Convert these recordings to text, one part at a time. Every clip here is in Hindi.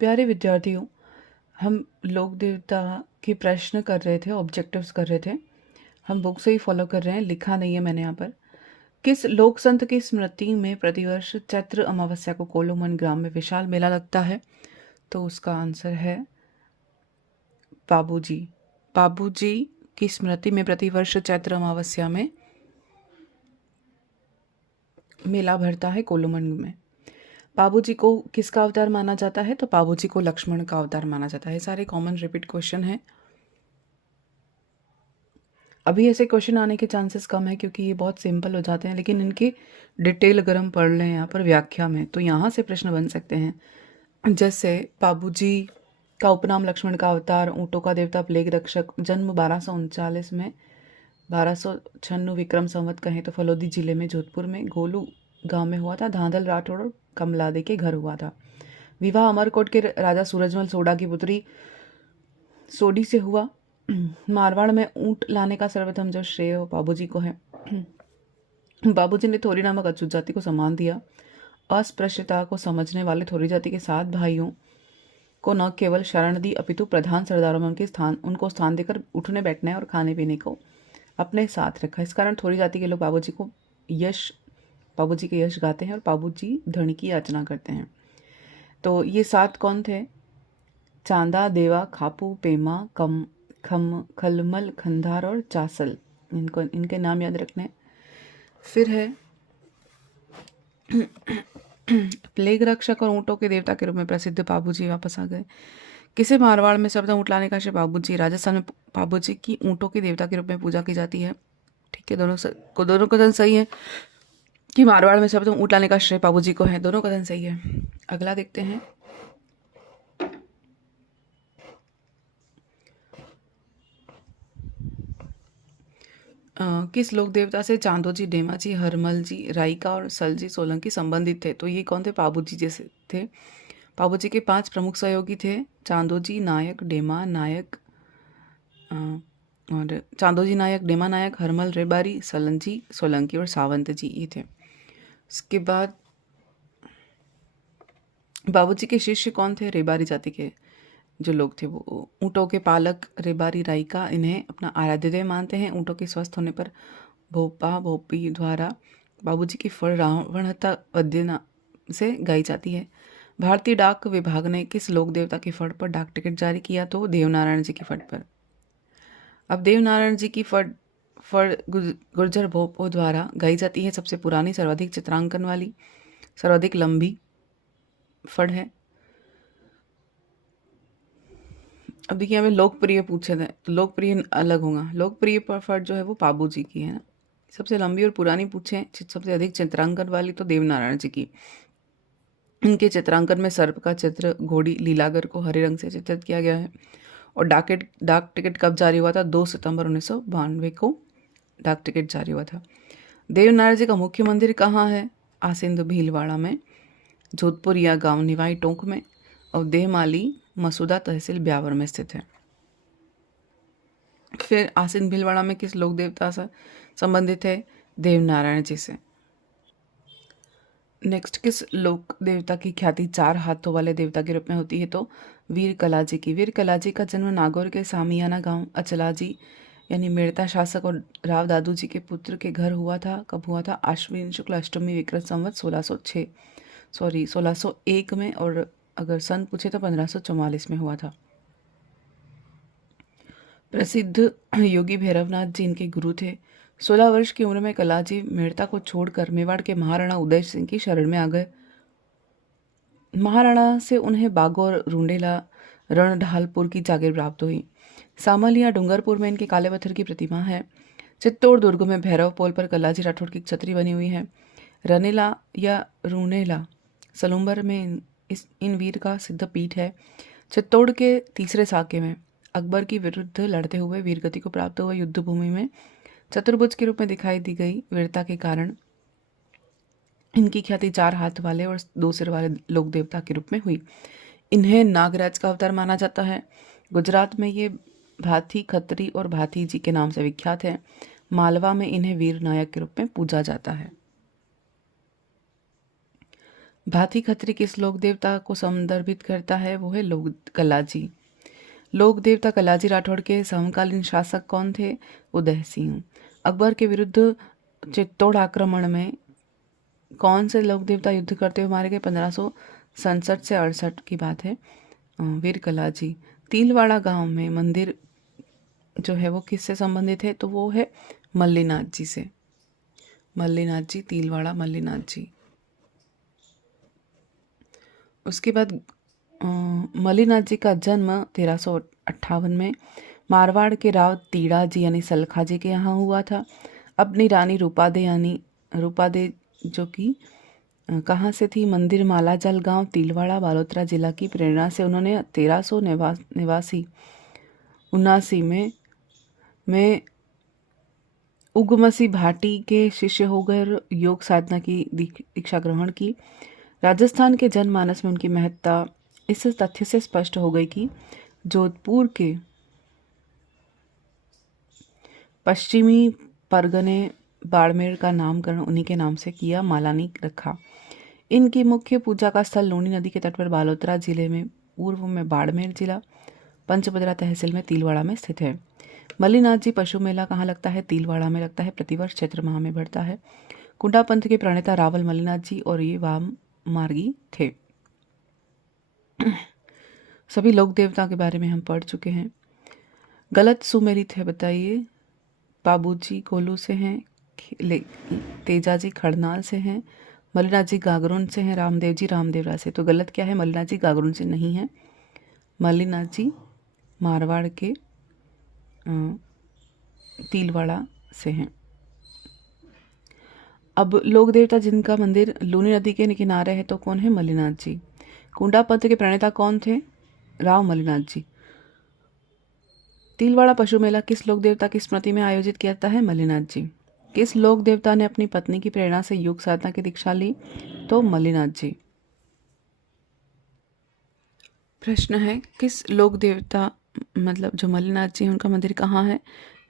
प्यारे विद्यार्थियों, हम लोक देवता के प्रश्न कर रहे थे, ऑब्जेक्टिव्स कर रहे थे। हम बुक से ही फॉलो कर रहे हैं, लिखा नहीं है मैंने यहाँ पर। किस लोक संत की स्मृति में प्रतिवर्ष चैत्र अमावस्या को कोलोमन ग्राम में विशाल मेला लगता है? तो उसका आंसर है बाबूजी। बाबूजी की स्मृति में प्रतिवर्ष चैत्र अमावस्या में मेला भरता है कोलोमन में। बाबूजी को किसका अवतार माना जाता है? तो बाबूजी को लक्ष्मण का अवतार माना जाता है। सारे कॉमन रिपीट क्वेश्चन हैं। अभी ऐसे क्वेश्चन आने के चांसेस कम है क्योंकि ये बहुत सिंपल हो जाते हैं, लेकिन इनकी डिटेल अगर हम पढ़ लें यहाँ पर व्याख्या में तो यहाँ से प्रश्न बन सकते हैं। जैसे बाबूजी का उपनाम लक्ष्मण का अवतार, ऊँटों का देवता, प्लेग रक्षक, जन्म 1239 में, 1296 विक्रम संवत कहें तो फलोदी जिले में जोधपुर में गोलू गांव में हुआ था। धांधल राठौड़ और कमलादे के घर हुआ था। विवाह अमरकोट के राजा सूरजमल सोडा की पुत्री सोडी से हुआ। मारवाड़ में ऊंट लाने का सर्वप्रथम जो श्रेय बाबूजी को है। बाबूजी ने थोरी नामक अछूत जाति को सम्मान दिया। अस्पृश्यता को समझने वाले थोरी जाति के 7 भाइयों को न केवल शरण दी अपितु प्रधान सरदारों में उनको स्थान देकर उठने बैठने और खाने पीने को अपने साथ रखा। इस कारण थोरी जाति के लोग बाबूजी के यश गाते हैं और बाबूजी धन की याचना करते हैं। तो ये 7 कौन थे? चांदा, देवा, खापू, पेमा, खलमल, खंधार और चासल। इनके नाम याद रखने। फिर है प्लेग रक्षक और ऊँटों के देवता के रूप में प्रसिद्ध बाबूजी वापस आ गए। किसे मारवाड़ में सर्वप्रथम ऊँट लाने का श्रेय बाबूजी? राजस्थान में बाबूजी की ऊँटों के देवता के रूप में पूजा की जाती है। ठीक है, दोनों कथन सही है कि मारवाड़ में सर्वप्रथम ऊँट लाने का श्रेय बाबूजी को है। दोनों कथन सही है। अगला देखते हैं। किस लोक देवता से चांदोजी, डेमाजी, हरमलजी, राइका और सलजी सोलंकी संबंधित थे? तो ये कौन थे? बाबूजी जैसे थे। बाबूजी के 5 प्रमुख सहयोगी थे। चांदोजी, नायक, डेमा नायक और चांदोजी नायक, डेमा नायक, हरमल रेबारी, सलंजी सोलंकी और सावंत जी ये थे। उसके बाद बाबूजी के शिष्य कौन थे? रेबारी जाति के जो लोग थे वो ऊँटों के पालक रेबारी राइका इन्हें अपना आराध्य देव मानते हैं। ऊँटों के स्वस्थ होने पर भोपी द्वारा बाबूजी की फड़ रावणहत्या वद्यना से गाई जाती है। भारतीय डाक विभाग ने किस लोक देवता की फड़ पर डाक टिकट जारी किया? तो देवनारायण जी की फड़ पर। अब देवनारायण जी की फड़ गुर्जर भोपो द्वारा गाई जाती है। सबसे पुरानी, सर्वाधिक चित्रांकन वाली, सर्वाधिक लंबी फड़ है। अब देखिए हमें लोकप्रिय पूछे थे तो लोकप्रिय अलग होगा। लोकप्रिय फड़ जो है वो बाबूजी की है ना। सबसे लंबी और पुरानी पूछे, सबसे अधिक चित्रांकन वाली तो देवनारायण जी की। इनके चित्रांकन में सर्प का चित्र, घोड़ी, लीलागर को हरे रंग से चित्रित किया गया है। और डाक टिकट कब जारी हुआ था? 2 सितंबर 1992 को डाक टिकट जारी हुआ था। देवनारायण जी का मुख्य मंदिर कहाँ है? आसिंद भीलवाड़ा में, जोधपुर या गांव निवाई टोंक में और देहमाली मसूदा तहसील ब्यावर में स्थित है। फिर आसिंद भीलवाड़ा में किस लोक देवता से संबंधित है? देवनारायण जी से। नेक्स्ट, किस लोक देवता की ख्याति 4 हाथों वाले देवता के रूप में होती है? तो वीर कलाजी की। वीर कलाजी का जन्म नागौर के सामियाना गांव अचलाजी यानी मेड़ता शासक और राव दादू जी के पुत्र के घर हुआ था। कब हुआ था? आश्विन शुक्ल अष्टमी विक्रम संवत 1601 में, और अगर सन पूछे तो 1544 में हुआ था। प्रसिद्ध योगी भैरवनाथ जी इनके गुरु थे। 16 वर्ष की उम्र में कलाजी मेड़ता को छोड़कर मेवाड़ के महाराणा उदय सिंह की शरण में आ गए। महाराणा से उन्हें बागौर, रूंडेला, रणढालपुर की जागीर प्राप्त हुई। सामल या डूंगरपुर में इनके काले पत्थर की प्रतिमा है। चित्तौड़ दुर्ग में भैरव पोल पर कलाजी राठौड़ की छतरी बनी हुई है। रनेला या रूनेला सलूम्बर में इन वीर का सिद्ध पीठ है। चित्तौड़ के तीसरे साके में अकबर की विरुद्ध लड़ते हुए वीरगति को प्राप्त हुए युद्ध भूमि में चतुर्भुज के रूप में दिखाई दी गई वीरता के कारण इनकी ख्याति 4 हाथ वाले और 2 सिर वाले लोक देवता के रूप में हुई। इन्हें नागराज का अवतार माना जाता है। गुजरात में ये भाथी खत्री और भाथी जी के नाम से विख्यात है। मालवा में इन्हें वीर नायक के रूप में पूजा जाता है। भाती खत्री किस लोक देवता को संदर्भित करता है? वो है लोक कलाजी। लोक देवता कलाजी राठौड़ के समकालीन शासक कौन थे? उदय सिंह। अकबर के विरुद्ध चित्तौड़ आक्रमण में कौन से लोक देवता युद्ध करते हुए मारे गए? 1567 से 68 की बात है। वीर कलाजी। तिलवाड़ा गांव में मंदिर जो है वो किससे संबंधित है? तो वो है मल्लीनाथ जी से। मल्लीनाथ जी, तिलवाड़ा मल्लीनाथ जी। उसके बाद मल्लीनाथ जी का जन्म 1358 में मारवाड़ के राव तीड़ा जी यानी सलखा जी के यहाँ हुआ था। अपनी रानी रूपादे जो कि कहाँ से थी? मंदिर मालाजल गांव तिलवाड़ा बालोतरा जिला की प्रेरणा से उन्होंने 1379 में उगमसी भाटी के शिष्य होकर योग साधना की दीक्षा ग्रहण की। राजस्थान के जनमानस में उनकी महत्ता इस तथ्य से स्पष्ट हो गई कि जोधपुर के पश्चिमी परगने बाड़मेर का नामकरण उन्हीं के नाम से किया, मालानी रखा। इनकी मुख्य पूजा का स्थल लूनी नदी के तट पर बालोतरा जिले में, पूर्व में बाड़मेर जिला, पंचपदरा तहसील में तिलवाड़ा में स्थित है। मल्लीनाथ जी पशु मेला कहाँ लगता है? तिलवाड़ा में लगता है। प्रतिवर्ष चैत्र माह में बढ़ता है। कुंडा पंथ के प्रणेता रावल मल्लीनाथ जी और ये वाम मार्गी थे। सभी लोक देवता के बारे में हम पढ़ चुके हैं। गलत सुमेलित है बताइए। बाबूजी कोलू से हैं, तेजा जी खड़नाल से हैं, मल्लीनाथ जी गागरोन से हैं, रामदेव जी रामदेवरा से। तो गलत क्या है? मल्लीनाथ जी गागरोन से नहीं है, मल्लीनाथ जी मारवाड़ के तिलवाड़ा से हैं। अब लोक देवता जिनका मंदिर लूनी नदी के किनारे है तो कौन है? मल्लीनाथ जी। कुंडा पंथ के प्रणेता कौन थे? राव मल्लीनाथ जी। तिलवाड़ा पशु मेला किस लोक देवता की स्मृति में आयोजित किया जाता है? मल्लीनाथ जी। किस लोक देवता ने अपनी पत्नी की प्रेरणा से योग साधना की दीक्षा ली? तो मल्लीनाथ जी। प्रश्न है किस लोक देवता मतलब जो मल्लीनाथ जी उनका मंदिर कहाँ है?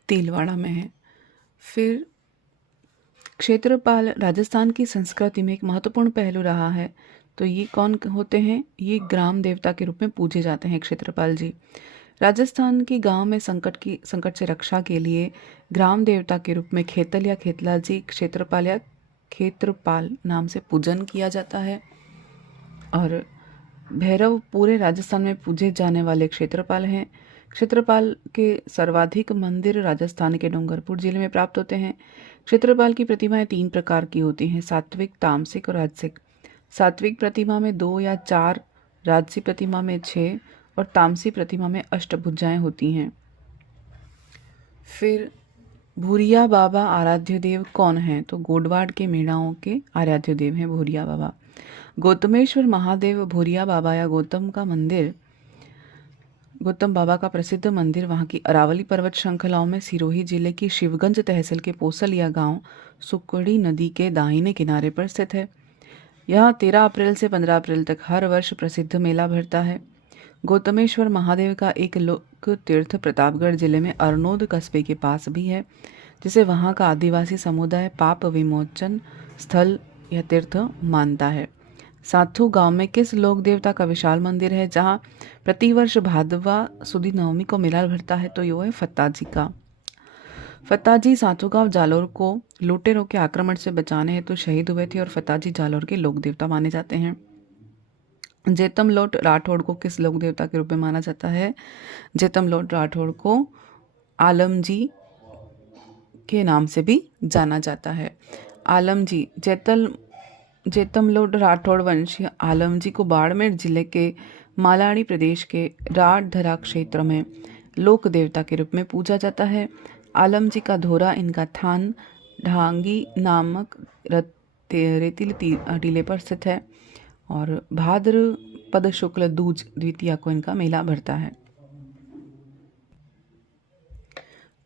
तिलवाड़ा में है। फिर क्षेत्रपाल राजस्थान की संस्कृति में एक महत्वपूर्ण पहलू रहा है, तो ये कौन होते हैं? ये ग्राम देवता के रूप में पूजे जाते हैं क्षेत्रपाल जी। राजस्थान के गांव में संकट से रक्षा के लिए ग्राम देवता के रूप में खेतल या खेतला जी क्षेत्रपाल या क्षेत्रपाल नाम से पूजन किया जाता है। और भैरव पूरे राजस्थान में पूजे जाने वाले क्षेत्रपाल हैं। क्षेत्रपाल के सर्वाधिक मंदिर राजस्थान के डूंगरपुर जिले में प्राप्त होते हैं। क्षेत्रपाल की प्रतिमाएं 3 प्रकार की होती हैं, सात्विक, तामसिक और राजसिक। सात्विक प्रतिमा में 2 या 4, राजसी प्रतिमा में 6 और तामसी प्रतिमा में अष्टभुजाएं होती हैं। फिर भूरिया बाबा आराध्य देव कौन हैं? तो गोडवाड़ के मेढ़ाओं के आराध्य देव हैं भूरिया बाबा। गौतमेश्वर महादेव भूरिया बाबा या गौतम बाबा का प्रसिद्ध मंदिर वहाँ की अरावली पर्वत श्रृंखलाओं में सिरोही जिले की शिवगंज तहसील के पोसलिया गांव सुकड़ी नदी के दाहिने किनारे पर स्थित है। यहाँ 13 अप्रैल से 15 अप्रैल तक हर वर्ष प्रसिद्ध मेला भरता है। गौतमेश्वर महादेव का एक लोक तीर्थ प्रतापगढ़ जिले में अरनोद कस्बे के पास भी है, जिसे वहाँ का आदिवासी समुदाय पाप विमोचन स्थल या तीर्थ मानता है। साथू गांव में किस लोक देवता का विशाल मंदिर है जहाँ प्रतिवर्ष भादवा सुदी नवमी को मेला भरता है? तो यो है फत्ताजी का। फत्ताजी साथू गांव जालोर को लुटेरों के आक्रमण से बचाने हेतु तो शहीद हुए थे और फत्ताजी जालोर के लोक देवता माने जाते हैं। जेतमलोट राठौड़ को किस लोक देवता के रूप में माना जाता है? जेतमलोट राठौड़ को आलमजी के नाम से भी जाना जाता है। आलमजी जेतमलोट राठौड़ वंशीय आलमजी को बाड़मेर जिले के मालाड़ी प्रदेश के राठधरा क्षेत्र में लोक देवता के रूप में पूजा जाता है। आलमजी का धोरा इनका थान ढांगी नामक रेतीली टीले पर स्थित है और भाद्रपद शुक्ल दूज द्वितीया को इनका मेला भरता है।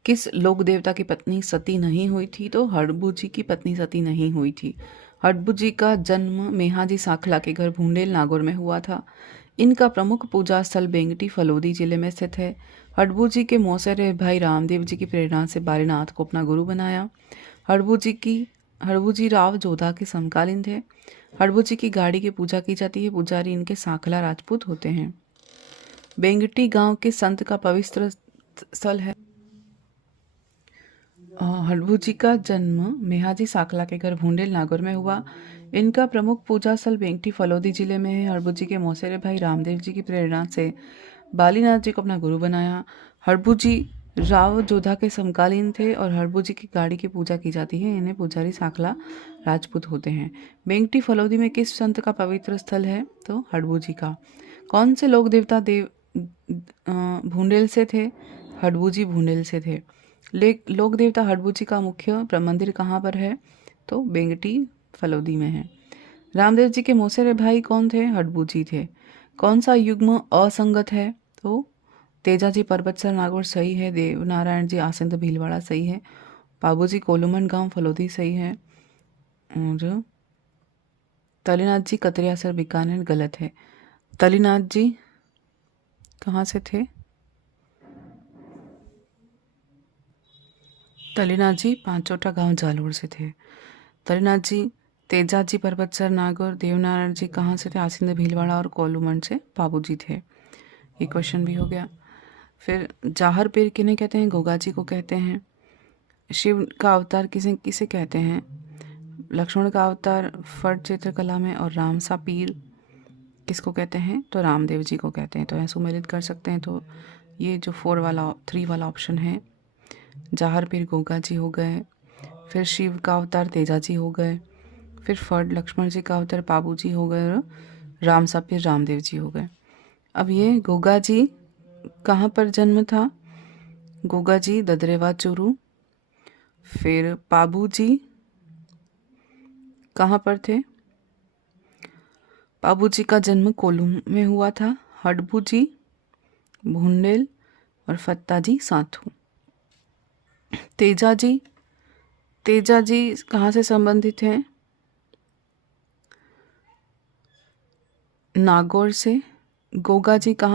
किस लोक देवता की पत्नी सती नहीं हुई थी? तो हड़बू जी की पत्नी सती नहीं हुई थी। हड़बू जी का जन्म मेहाजी साखला के घर भूंडेल नागौर में हुआ था। इनका प्रमुख पूजा स्थल बेंगटी फलोदी जिले में स्थित है। हड़बू जी के मौसेरे भाई रामदेव जी की प्रेरणा से बारीनाथ को अपना गुरु बनाया। हड़बू जी राव जोधा के समकालीन थे। हड़बू जी की गाड़ी की पूजा की जाती है, पुजारी इनके सांखला राजपूत होते हैं। बेंगटी गांव के संत का पवित्र स्थल है। हड़बू जी का जन्म मेहाजी साखला के घर भूंडेल नागौर में हुआ। इनका प्रमुख पूजा स्थल बेंगटी फलोदी जिले में है। हड़बू जी के मौसेरे भाई रामदेव जी की प्रेरणा से बालीनाथ जी को अपना गुरु बनाया। हड़बू जी राव जोधा के समकालीन थे और हड़बू जी की गाड़ी की पूजा की जाती है। इन्हें पुजारी साखला राजपूत होते हैं। बेंगटी फलोदी में किस संत का पवित्र स्थल है? तो हड़बू जी का। कौन से लोक देवता भूंडेल से थे? हड़बू जी भूंडेल से थे। लोक देवता हड़बू जी का मुख्य मंदिर कहाँ पर है? तो बेंगटी फलोदी में है। रामदेव जी के मौसेरे भाई कौन थे? हड़बू जी थे। कौन सा युग्म असंगत है? तो तेजाजी परबतसर नागौर सही है। देवनारायण जी आसिंद भीलवाड़ा सही है। बाबूजी कोलुमन गांव फलोदी सही है। और तलीनाथ जी कतरियासर बीकानेर गलत है। तलीनाथ जी कहाँ से थे? तलीनाथ जी पांचोटा गांव जालोर से थे। तलीनाथ जी तेजाजी परबतसर नागौर। देवनारायण जी कहाँ से थे? आसिंद भीलवाड़ा और कोलुमन से बाबूजी थे। ये क्वेश्चन भी हो गया। फिर जाहर पीर किन्हें कहते हैं? गोगा जी को कहते हैं। शिव का अवतार किसे किसे कहते हैं? लक्ष्मण का अवतार फट चित्रकला में। और रामसा पीर किसको कहते हैं? तो रामदेव जी को कहते हैं। तो ऐसे सम्मिलित कर सकते हैं। तो ये जो 3 वाला ऑप्शन है, जाहर पीर गोगा जी हो गए, फिर शिव का अवतार तेजा जी हो गए, फिर फट लक्ष्मण जी का अवतार बाबू जी हो गए और रामसा पीर रामदेव जी हो गए। अब ये गोगा जी कहाँ पर जन्म था? गोगा जी ददरेवा चूरू। फिर पाबू जी कहाँ पर थे? पाबू जी का जन्म कोल्लूम में हुआ था। हड़बू जी भूंडेल और फत्ता जी साथू। तेजा जी कहाँ से संबंधित हैं? नागौर से। गोगा जी कहाँ